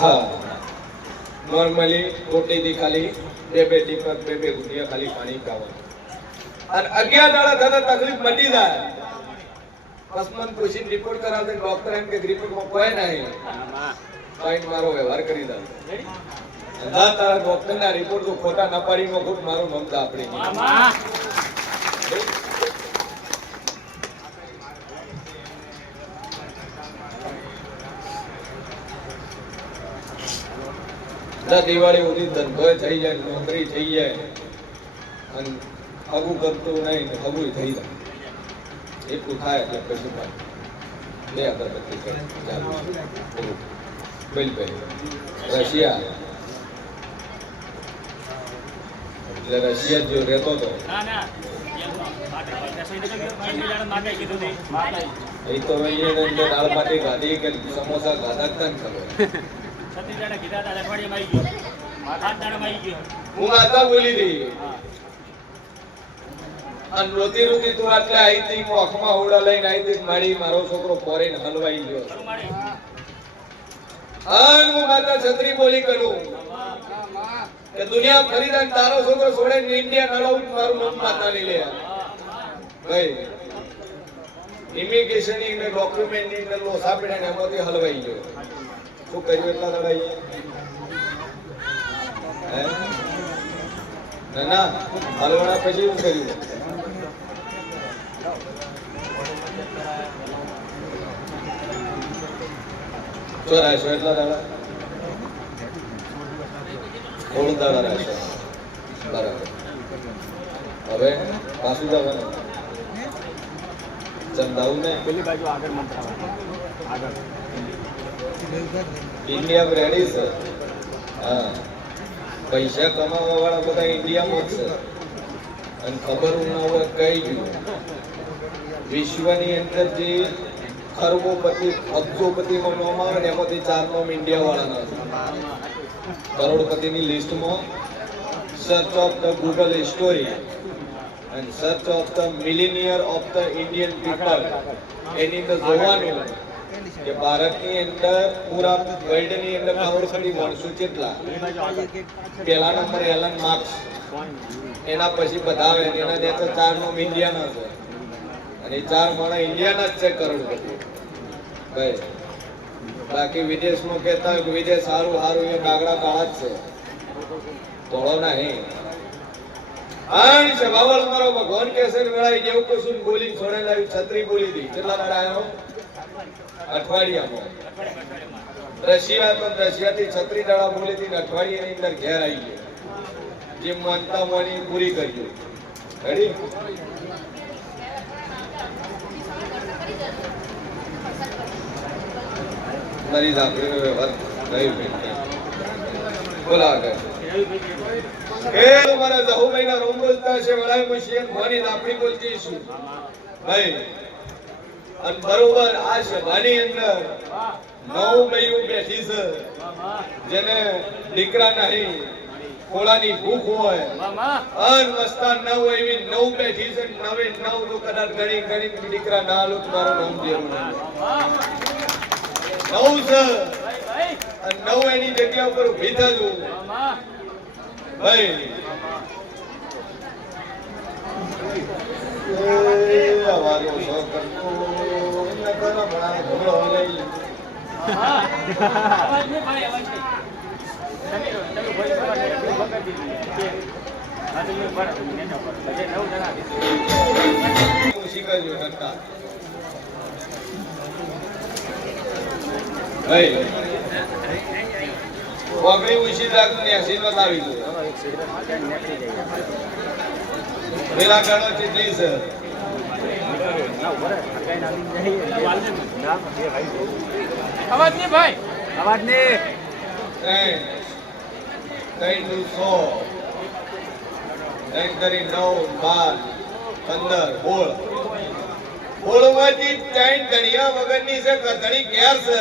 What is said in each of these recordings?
હા નોર્મલી રોટલીથી ખાલી બે ટીપક બે ગુટિયા ખાલી પાણી ખાવાનું અને 11 દાડા થતા તકલીફ મટી જાય કસ્મન પૂછીને રિપોર્ટ કરાવતે ડોક્ટર એમ કે રિપોર્ટમાં કોઈ નહીં પાઈન્ટ મારો વ્યવહાર કરી દે અંધા તારા ડોક્ટરના રિપોર્ટ તો ખોટા ના પાડીમાં ખોટ મારું મમતા આપણી દિવાળી સુધી ધંધો થઈ જાય નોકરી થઈ જાય અને હગું કરતું નહીં હગું થઈ જાય એટલું થાય એટલે પછી બે અગરબત્તી કરે બિલ રશિયા એટલે રશિયા જો રહેતો હતો એ તો અહીંયા દાળ બાટી ખાધી કે સમોસા ખાધા જ ખબર હું માતા બોલી હતી અને રોતી રોતી તું આટલે આવી હતી હું આંખમાં હોડા લઈને આવી હતી મારી મારો છોકરો ફોરેન હલવાઈ ગયો અને હું માતા છત્રી બોલી કરું કે દુનિયા ફરી જાય તારો છોકરો છોડે ઇન્ડિયા નળાવું મારું નામ માતા લઈ લે ભાઈ ઇમિગ્રેશન ની ડોક્યુમેન્ટ ની અંદર લોસા પડ્યા ને એમાંથી હલવાઈ ગયો શું કર્યું એટલા લડાઈ ના હલવાના પછી શું કર્યું ચોરાશો એટલા દાડા 16 દાડા રહેશો બરાબર હવે પાછું જવાનું ચંદાવું ને પેલી બાજુ આગળ આગળ ઇન્ડિયા રેડી છે હા પૈસા કમાવા વાળા બધા ઇન્ડિયામાં જ છે અને ખબર ના હોય કઈ ગયું વિશ્વની અંદર જે ખરબોપતિ અબજોપતિમાં નામ આવે ને એમાંથી 4 નામ ઇન્ડિયા વાળાના છે કરોડપતિની લિસ્ટમાં search of the Google history and search of the millionaire of the Indian people એની અંદર જોવાનું કે ભારતની અંદર પૂરા વર્લ્ડની અંદર કરોડપતિ માણસો કેટલા પહેલા નંબર એલન માર્ક્સ એના પછી બધા આવે એના જે 4 નામ ઇન્ડિયાના છે અને 4 માણસ ઇન્ડિયાના જ છે કરોડપતિ ભાઈ બાકી વિદેશમાં કહેતા હોય કે વિદેશ સારું સારું એ કાગડા કાળા જ છે થોડો નહીં આણ છે બાવળ મારો ભગવાન કેસર વેળાઈ જેવું કશું બોલી છોડે લાવી છત્રી બોલી દી કેટલા દાડા આવ્યો અઠવાડિયામાં રશિયા તો રશિયાથી છત્રી દાડા બોલી હતી અઠવાડિયાની અંદર ઘેર આવી ગયો જે માનતા માની પૂરી કરી રેડી મારી ઝાપડીનો વ્યવહાર નહીં બોલા આગળ એ તમારા જહુભાઈના રોમ રોજતા છે વડાઈ મશીન માની ઝાપડી બોલતી છું ભાઈ અને બરોબર આ સભાની અંદર 9 મહિયું બેઠી છે જેને દીકરા નહીં ખોળાની ભૂખ હોય અન વસ્તા ન હોય એવી 9 બેઠી છે 9 તો કદાચ ગણી દીકરા ના લો તમારો નામ જેવું 9 છે અને 9 એની જગ્યા ઉપર ઊભી થજો ભાઈ અમારો શોખ કરતો ન કરો બડા ઘોડો લઈ અવાજ ને ભાઈ અવાજ ને ચલો ભાઈ બગાડી દીધી આ તો એ બરાબર ને પર બધે 9 જણા શીખજો નતા ભાઈ વાગડી ઉછી લાગ ને આશીર્વાદ આવી ગયો વેલા ગાડો કેટલી છે અવાજ ને ભાઈ અવાજ ને 3 નું 100 એક કરી 9 12 15 બોળમાંથી 3 ધણિયા વગરની છે કધણી ઘેર છે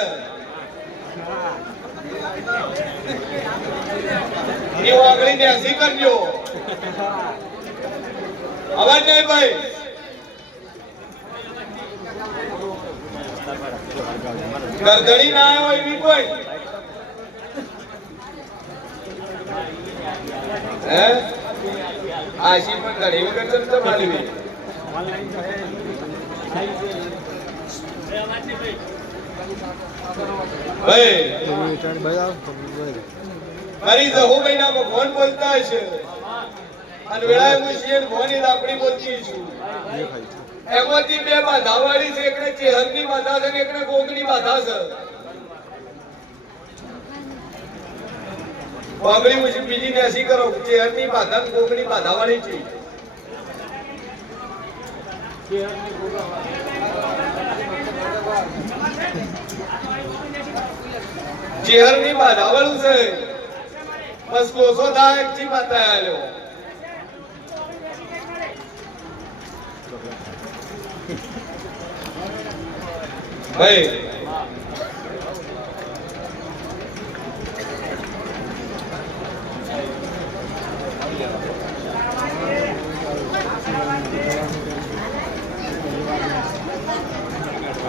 એ વાગડી ને હસી કરજો અવાજ નહીં ભાઈ ગરદડી ના આવ્યો એવી કોઈ હે આશી પણ ઘણી વખત ચમચમ હાલવી ભાઈ મારી જહુ મહિનામાં ફોન બોલતા હશે અને વેળાએ હું શિયર ફોની લાકડી બોલતી છું એમાંથી બે બાધાવાળી છે એકને ચેહરની બાધા છે ને એકને ગોગની બાધા છે ગોગની મુજબ બીજી નેસી કરો ચેહરની બાધા ને ગોગની બાધાવાળી છે ચેહરની બાધાવાળું છે બસ કોસો થાય જી માતા આલ્યો ભાઈ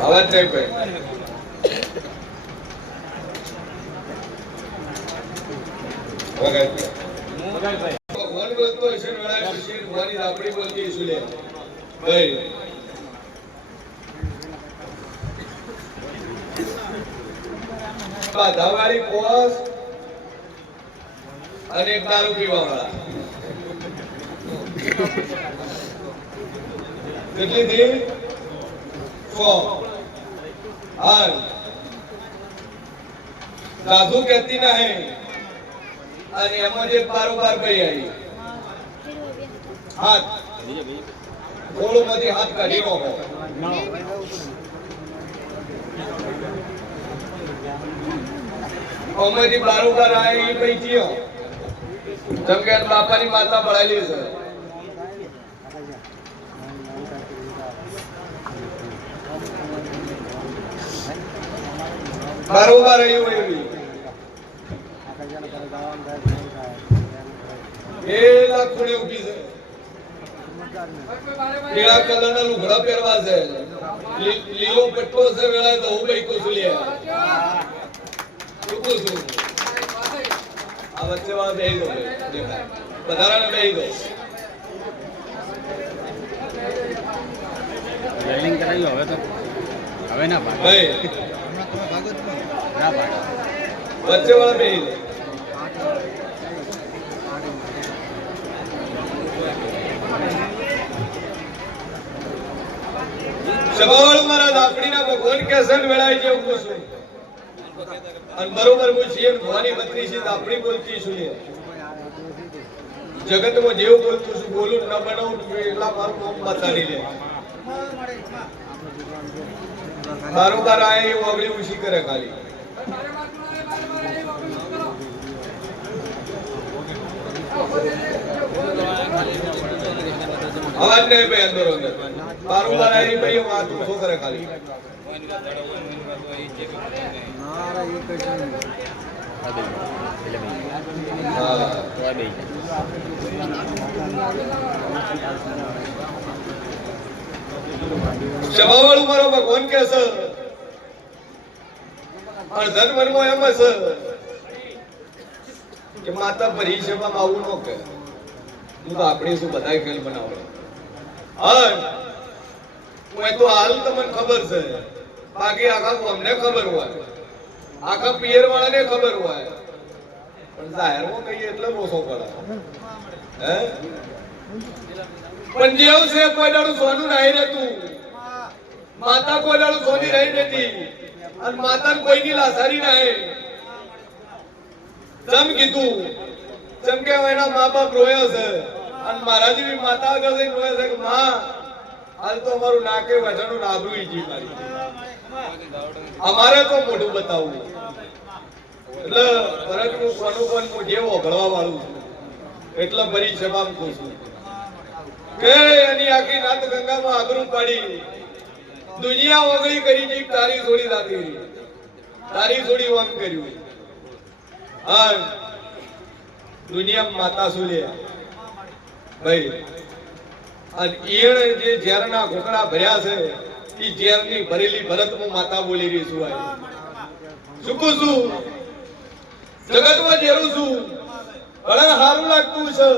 અવાજ નહીં ભાઈ ભગવાન બોલતો હશે વેળા ખુશી ભગવાનની આપણી બોલતી હશે લે ભાઈ બાધાવાળી પોસ અને એક દારૂ પીવા વાળા કેટલી દી 4 और जादू कहती ना है અને એમાં જે બારોબાર ભાઈ આવી હાથ ગોળમાંથી હાથ કાઢી નો ઓમાંથી બારોબાર આવી એ ભાઈ થયો જેમ કે બાપાની માતા પડાયેલી છે બારોબાર આવ્યું એવી એ લાખોને ઉભી છે પીળા કલરના લુગડા પહેરવા છે લીલો પટ્ટો છે વેળા તો હું ભાઈ કોસુલિયા ચૂકું છું આ વચ્ચે વાળા બેહી દો બધારાને બેહી દો રેલિંગ કરાવી હવે તો હવે ના ભાઈ ના પાડે વચ્ચે વાળા બેહી દો સવાળ મારા દાપડીના ભગવાન કેસન વેળાઈ જેવું છું અને બરોબર હું છીએ ભવાની બત્રી છે દાપડી બોલતી છું જગતમાં જેવું બોલતું છું બોલું ન બનાવું એટલા મારું નામ બતાડી લે બારોબાર આયા એવું અગળી ઉછી કરે ખાલી અવાજ નહીં ભાઈ અંદર અંદર બારોબાર આવી ભાઈ વાત ઉભો કરે ખાલી સભાવાળું મારો ભગવાન કે છે અર્ધન મનમાં એમ છે કે માતા પરિસેવામાં આવું ન કે હું તો આપણે શું બધાય ખેલ બનાવડે હું તો હાલ તમને ખબર છે બાકી આખા અમને ખબર હોય આખા પિયર વાળાને ખબર હોય પણ જાહેરમાં કહીએ એટલે રોસો પડે હે પણ જેવું છે કોઈ દાડું સોનું નહીં રહેતું માતા કોઈ દાડું સોની રહી નથી અને માતાને કોઈની લાસારી નહીં જમ કીધું જેમ કે એના મા બાપ રોયો છે અને મારા જેવી માતા આગળ જઈને રોય છે કે માં હાલ તો અમારું નાકે વજનનું નાબરું ઈજી મારી અમારે તો મોઢું બતાવવું એટલે ભરતનું કોનું પણ હું જેવો ભળવા વાળું છું એટલે ભરી સભામ કહું છું કે એની આખી નાત ગંગામાં આબરૂ પાડી દુનિયા ઓગળી કરી જી તારી છોડી દાતી તારી છોડી વામ કર્યું હા દુનિયા માતા સુલ્યા ભાઈ અને ઈણ જે ઝેરના ઘોકડા ભર્યા છે ઈ ઝેરની ભરેલી ભરતમાં માતા બોલી રહી છું શું કહું છું જગતમાં ઝેરું છું ઘણા સારું લાગતું છે,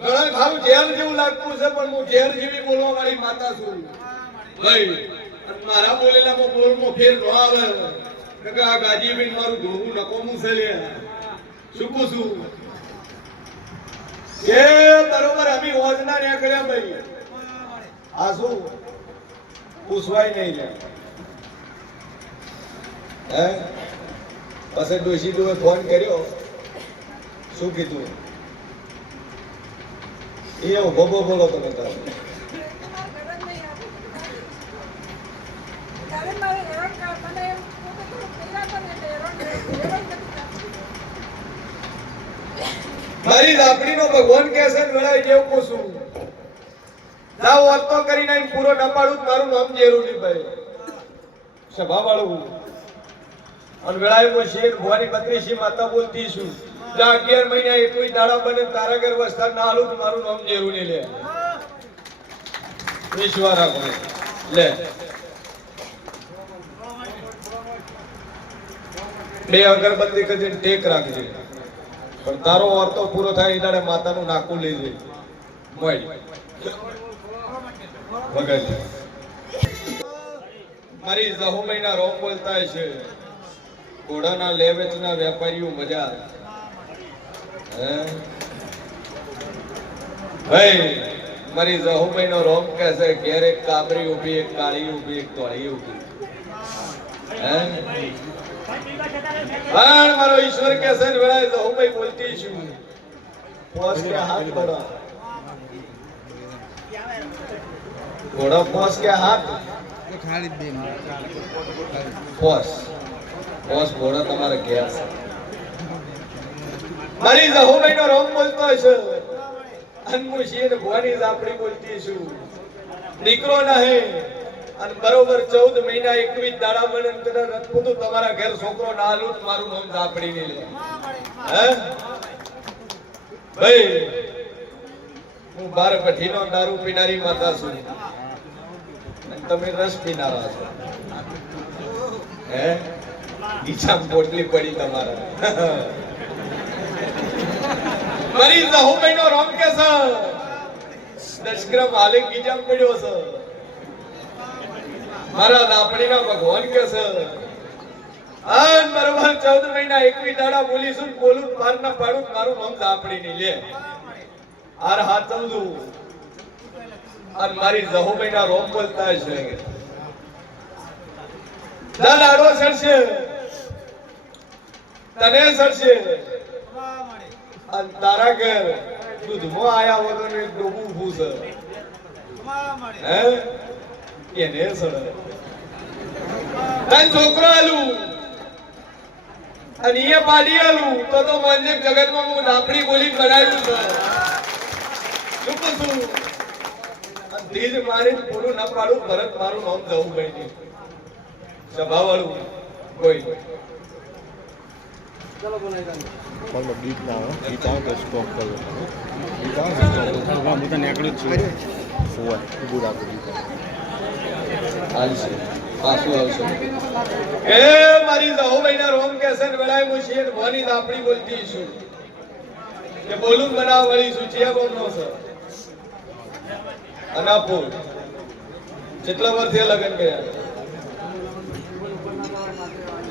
ઘણા ખારું ઝેર જેવું લાગતું છે, પણ હું ઝેર જેવી બોલવા વાળી માતા છું ભાઈ. મારા બોલેલામાં બોલમાં ફેર ન આવે કે આ ગાજીબેન મારું ધોવું નકોમું છે લે શું કહું છું એ બરોબર અમે ઓજના ને કર્યા ભાઈ આ શું પૂછવાય નહીં લે હે પછી ડોશી તું ફોન કર્યો શું કીધું એ ભોગો બોલો તમે તારે મારી લાકડીનો ભગવાન કહેશે વેળાઈ જેવું પૂછું ના વાતો કરીને પૂરો નપાડું મારું નામ જેરુની ભાઈ સભા વાળું અને વેળાએ હું શેર ભવાની બત્રીસી માતા બોલતી છું જા 11 મહિના એકવી દાડા બને તારા ઘર વસ્તા ના હાલું મારું નામ જેરુની લે વિશ્વાસ રાખો લે બે અગરબત્તી કરીને ટેક રાખજે પણ તારો વાર્તો પૂરો થાય એ દાડે માતાનું નાકું લઈ જઈ મળી વગર મારી જહુમઈના રોમ બોલતા છે ઘોડાના લે વેચના વેપારીઓ મજા ભાઈ મારી જહુમઈનો રોમ કહે છે ઘેર એક કાબરી ઊભી એક કાળી ઊભી એક ધોળી ઊભી પણ મારો ઈશ્વર કે છે ને વેળાએ જહુમઈ બોલતી છું પોસ કે હાથ બડા ઘોડા પોસ કે હાથ ખાલી દે પોસ પોસ ઘોડા તમારે ઘેર છે મારી જહુમઈનો રોમ બોલતો છે અનમુશીન ભવાની આપણી બોલતી છું દીકરો નહીં અને બરોબર 14 મહિના 21 દાડા મને તને રતપુતું તમારા ઘેર છોકરો ના હાલું મારું નામ ઝાપડી ની લે હે ભાઈ હું 12 પઠીનો દારૂ પીનારી માતા છું તમે રસ પીનારા છો હે ઈચ્છા પોટલી પડી તમારા મારી જહુમઈનો રોમ કે છે 10 ગ્રામ હાલે ગીજામ પડ્યો છે મારા લાપડીના ભગવાન કે છે આન બરોબર 14 મહિના 21 દાડા બોલીશું બોલું પાર ના પાડું મારું નામ લાપડી ની લે આર હાથ સમજુ અને મારી જહુમઈના રોમ બોલતા છે લાડો સરશે તને સરશે અને તારા ઘર દૂધમાં આયા વગર એક ડોબું ઊભું છે હે એને સડે તન છોકરો આલું અને એ પાડી આલું તો મંજે જગતમાં હું લાપડી બોલી કરાયું છે શું કહું ધીજ મારી પૂરું ના પાડું ભરત મારું નામ જવું ભાઈ સભા વાળું કોઈ Kalau beat lah, kita ada stop kalau. Kita ada stop. Kalau kamu tak nak kerja, buat budak kita. હાલશે પાછું આવશે એ મારી જહુમઈના રોમ કે છે ને વેળાએ હું શેર ભવાની આપણી બોલતી છું કે બોલું બનાવ વળી છું ચિયા બોલનો છે અનાપુર કેટલા વર્ષે લગન ગયા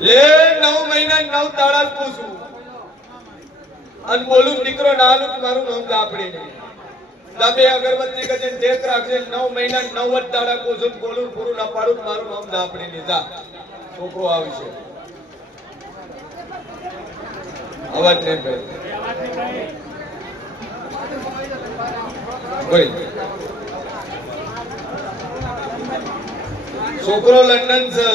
લે 9 મહિના 9 દાડા પૂછું અને બોલું દીકરો નાનું મારું નામ ઝાપડી નહીં દાબે અગરબત્તી ગજન ટેક રાખજે 9 મહિના 9 દાડા પૂછું બોલું પૂરું ના પાડું મારું નામ ઝાપડી નહીં જા છોકરો આવશે અવાજ નહીં ભાઈ ભાઈ છોકરો લંડન છે